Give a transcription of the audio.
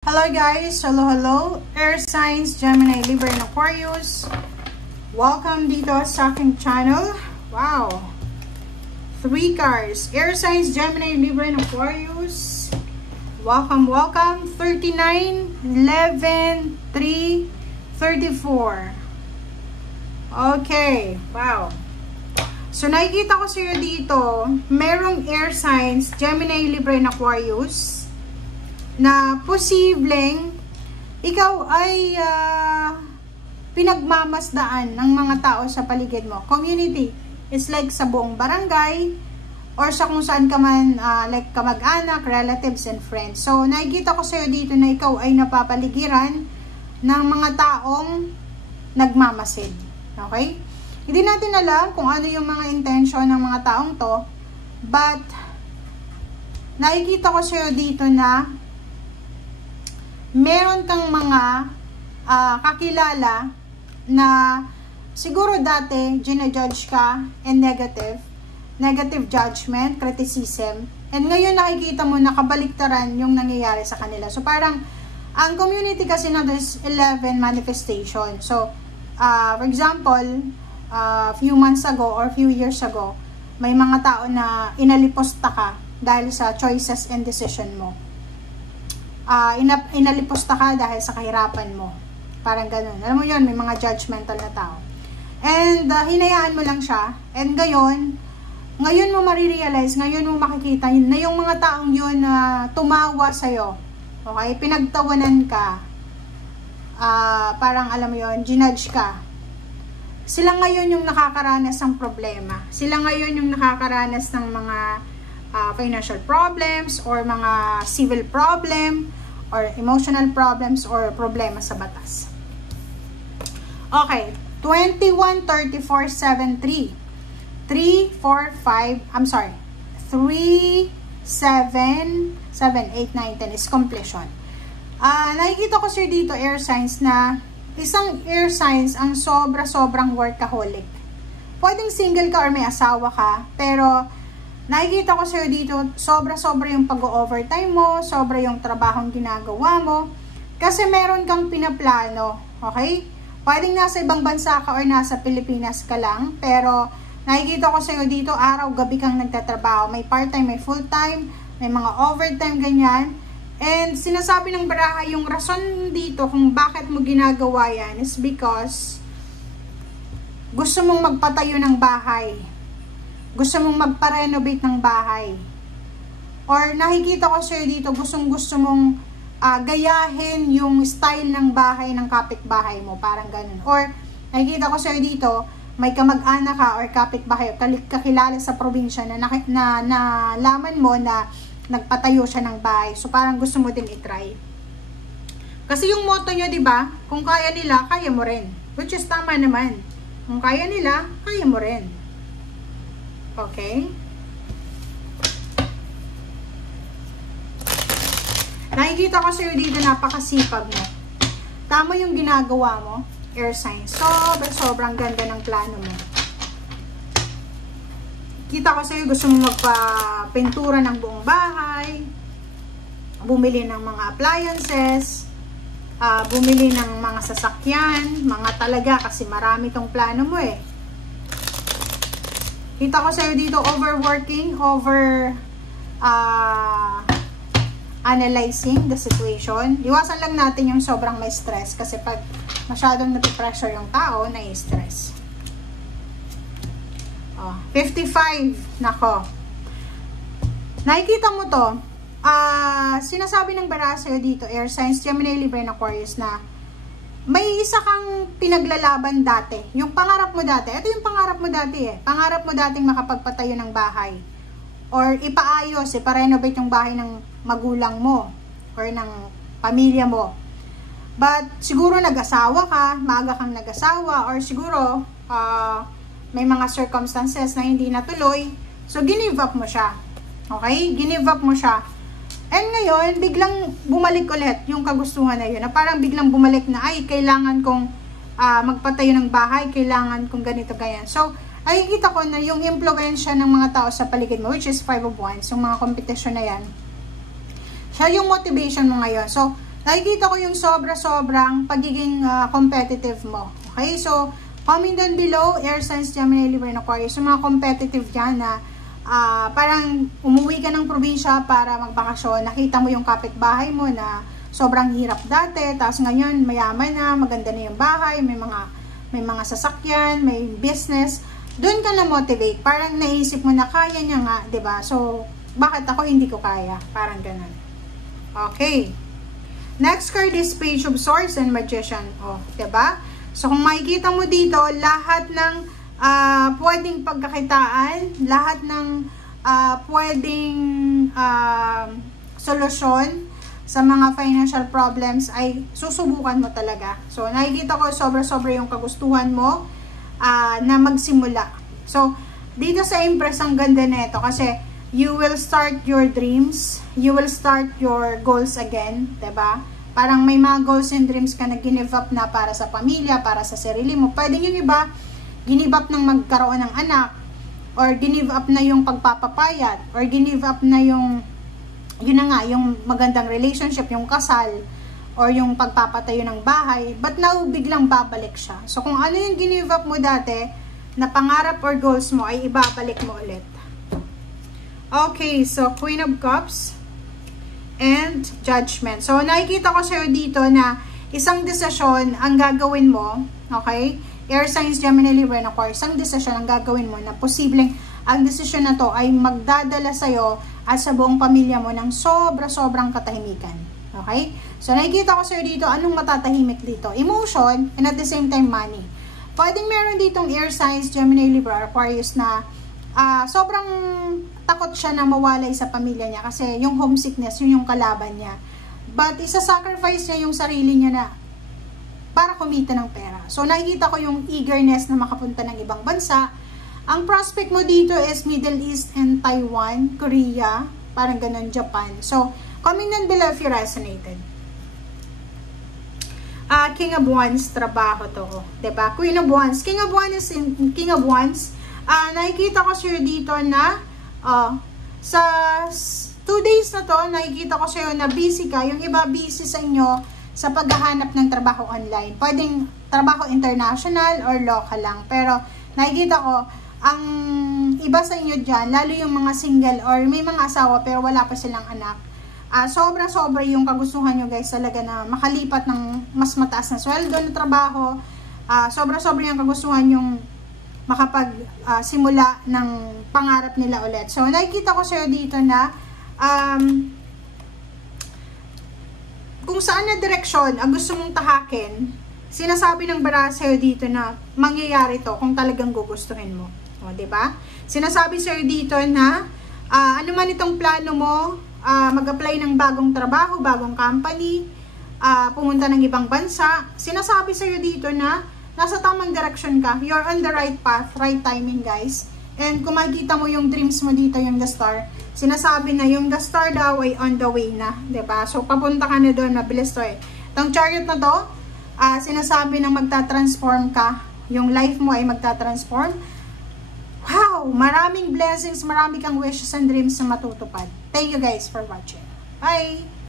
Hello guys! Hello! Air Signs, Gemini, Libra, and Aquarius. Welcome dito sa aking channel. Wow! 3 cards. Air Signs, Gemini, Libra, and Aquarius. Welcome, welcome. 39, 11, 3, 34. Okay. Wow. So, nakikita ko sa iyo dito, merong air signs, Gemini, Libra, and Aquarius, na posibleng ikaw ay pinagmamasdaan ng mga tao sa paligid mo. Community is like sa buong barangay or sa kung saan ka man, like kamag-anak, relatives, and friends. So, nakikita ko sa iyo dito na ikaw ay napapaligiran ng mga taong nagmamasid. Okay? Hindi natin alam kung ano yung mga intention ng mga taong to, but nakikita ko sa iyo dito na meron kang mga kakilala na siguro dati ginajudge ka and negative judgment, criticism, and ngayon nakikita mo na kabaliktaran yung nangyayari sa kanila. So parang ang community kasi na is 11 manifestation. So for example, few months ago or few years ago, may mga tao na inaliposta ka dahil sa choices and decision mo. Inaliposta ka dahil sa kahirapan mo. Parang ganun. Alam mo yun, may mga judgmental na tao. And hinayaan mo lang siya. And ngayon mo marirealize, ngayon mo makikita na yung mga taong yun na tumawa sa'yo. Okay? Pinagtawanan ka. Parang alam mo yun, ginudge ka. Sila ngayon yung nakakaranas ng problema. Sila ngayon yung nakakaranas ng mga financial problems or mga civil problem or emotional problems or problema sa batas. Okay, 21, 34, 7, 3. 3, 4, 5, I'm sorry. 3, 7, 7, 8, 9, 10 is completion. Nakikita ko sir dito, air signs, na isang air signs ang sobrang workaholic. Pwedeng single ka or may asawa ka, pero nakikita ko sa'yo dito, sobra yung pag-overtime mo, sobra yung trabahong ginagawa mo, kasi meron kang pinaplano, okay? Pwedeng nasa ibang bansa ka or nasa Pilipinas ka lang, pero nakikita ko sa'yo dito, araw-gabi kang nagtatrabaho. May part-time, may full-time, may mga overtime, ganyan. And sinasabi ng baraha, yung rason dito kung bakit mo ginagawa yan is because gusto mong magpatayo ng bahay. Gusto mong magpa-renovate ng bahay. Or nakikita ko sa'yo dito, gustong-gusto mong gayahin yung style ng bahay ng kapitbahay mo. Parang ganun. Or nakikita ko sa'yo dito, may kamag-anak ka or kapitbahay, kakilala sa probinsya na nalaman mo na nagpatayo siya ng bahay. So parang gusto mo din i-try. Kasi yung motto nyo, diba? Kung kaya nila, kaya mo rin. Which is tama naman. Kung kaya nila, kaya mo rin. Okay? Nakikita ko sa'yo dito, napakasipag mo. Tama yung ginagawa mo, air signs. Sobrang ganda ng plano mo. Kita ko sa'yo, gusto mo magpa-pintura ng buong bahay, bumili ng mga appliances, bumili ng mga sasakyan, mga talaga, kasi marami tong plano mo eh. Kita ko sa'yo dito, overworking, analyzing the situation. Iwasan lang natin yung sobrang may stress kasi pag masyadong napipressure yung tao, nai-stress. 55. Nako. Nakikita mo to. Sinasabi ng baraha sa'yo dito, air signs, Gemini, Libra, and Aquarius, na may isa kang pinaglalaban dati. Yung pangarap mo dati. Ito yung pangarap mo dati eh. Pangarap mo dating makapagpatayo ng bahay. Or ipaayos, iparenovate yung bahay ng magulang mo. Or ng pamilya mo. But siguro nag-asawa ka, maaga kang nag-asawa. Or siguro may mga circumstances na hindi natuloy. So ginive up mo siya. Okay? Ginive up mo siya. And ngayon, biglang bumalik ulit yung kagustuhan na yun. Na parang biglang bumalik na, ay, kailangan kong magpatayo ng bahay, kailangan kong ganito, ganyan. So, ay kita ko na yung impluensya ng mga tao sa paligid mo, which is 5 of Wands, yung mga competition na yan. Siya yung motivation mo ngayon. So, nakikita ko yung sobra-sobrang pagiging competitive mo. Okay? So, comment down below, Air Signs, Gemini, Libra, and Aquarius, yung mga competitive dyan na parang umuwi ka ng probinsya para magbakasyon, nakita mo yung kapitbahay mo na sobrang hirap dati, tapos ngayon mayaman na, maganda na yung bahay, may mga sasakyan, may business, doon ka na motivate, parang naisip mo na kaya niya nga, 'di ba? So, bakit ako hindi ko kaya? Parang ganun. Okay. Next card is Page of Swords and Magician. Oh, 'di ba? So, kung makikita mo dito, lahat ng pwedeng pagkakitaan, lahat ng pwedeng solusyon sa mga financial problems ay susubukan mo talaga. So, nakikita ko sobra-sobra yung kagustuhan mo na magsimula. So, dito sa Empress, ang ganda nito kasi you will start your dreams, you will start your goals again, 'di ba? Parang may mga goals and dreams ka na give up na para sa pamilya, para sa sarili mo. Pwede yung iba, give up ng magkaroon ng anak, or give up na yung pagpapapayat, or give up na yung yun na nga, yung magandang relationship, yung kasal, or yung pagpapatayo ng bahay, but now biglang babalik siya. So, kung ano yung give up mo dati, na pangarap or goals mo, ay ibabalik mo ulit. Okay, so Queen of Cups and Judgment. So, nakikita ko sa'yo dito na isang desisyon ang gagawin mo, okay? Air Signs, Gemini, Libra, and Aquarius, isang desisyon ang gagawin mo na posibleng ang desisyon na to ay magdadala sa'yo at sa buong pamilya mo ng sobra-sobrang katahimikan. Okay? So, nakikita ko sa'yo dito, anong matatahimik dito? Emotion, and at the same time, money. Pwedeng meron ditong Air Signs, Gemini, Libra, Aquarius na sobrang takot siya na mawalay sa pamilya niya kasi yung homesickness, yun yung kalaban niya. But, isa-sacrifice niya yung sarili niya na para kumita ng pera. So, nakikita ko yung eagerness na makapunta ng ibang bansa. Ang prospect mo dito is Middle East and Taiwan, Korea, parang ganun, Japan. So, comment down below if you resonated. King of Wands, trabaho to. Diba? Queen of Wands. King of Wands, nakikita ko sa'yo dito na sa 2 days na to, nakikita ko sa'yo na busy ka. Yung iba busy sa inyo sa paghahanap ng trabaho online. Pwedeng trabaho international or local lang. Pero nakikita ko, ang iba sa inyo dyan, lalo yung mga single or may mga asawa pero wala pa silang anak, sobra-sobra yung kagustuhan nyo guys talaga na makalipat ng mas mataas na sweldo na trabaho. Sobra-sobra yung kagustuhan yung makapag-simula ng pangarap nila ulit. So, nakikita ko sa'yo dito na kung saan na direksyon ang gusto mong tahakin, sinasabi ng baraha sa'yo dito na mangyayari to kung talagang gugustuhin mo. O, diba? Sinasabi sa'yo dito na ano man itong plano mo, mag-apply ng bagong trabaho, bagong company, pumunta ng ibang bansa, sinasabi sa'yo dito na nasa tamang direction ka. You're on the right path, right timing guys. And kung makikita mo yung dreams mo dito, yung the star, sinasabi na yung the star daw ay on the way na. Diba? So, papunta ka na doon, mabilis to eh. Itong chariot na to, sinasabi na magta-transform ka. Yung life mo ay magta-transform. Wow! Maraming blessings, marami kang wishes and dreams na matutupad. Thank you guys for watching. Bye!